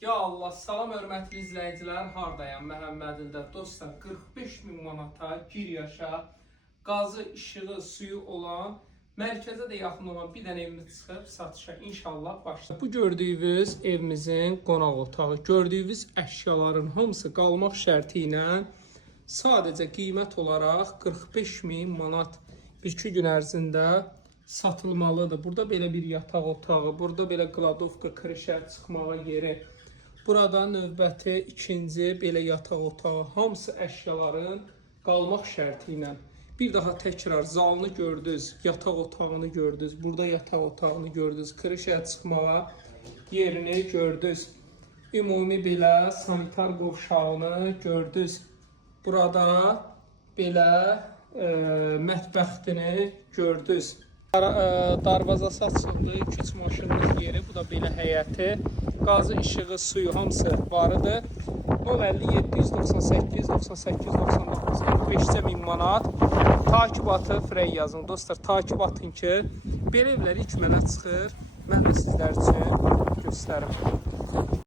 Ya Allah, salam hörmətli izləyicilər, hardayam? Məhəmmədildə dostlar, 45.000 manata gir yaşa, qazı, işığı, suyu olan, mərkəzə də yaxın olan bir dənə evimiz çıxıb satışa inşallah başlayır. Bu gördüyünüz evimizin qonaq otağı, gördüyünüz əşyaların hamısı qalmaq şərti ilə sadəcə qiymət olaraq 45.000 manat 1-2 gün ərzində satılmalıdır. Burada belə bir yataq otağı, burada belə qladovka, krişər çıxmağa yeri. Burada növbəti ikinci belə yataq otağı, hamısı əşyaların qalmaq şərti ilə. Bir daha təkrar zalını gördünüz, yataq otağını gördünüz, burada yataq otağını gördünüz, krişə çıxmağa yerini gördünüz. Ümumi belə sanitar qovşağını gördünüz. Burada belə mətbəxtini gördünüz. Darvazası açıldı, köç maşınlıq yeri, bu da belə həyəti. Qazı, işığı, suyu hamısı varıdır. 050 798 98 99 25.000 manat. Takibatı frey yazın dostlar, takip atın ki, belə evlər ilk mənə çıxır. Mən də sizlər üçün göstərim.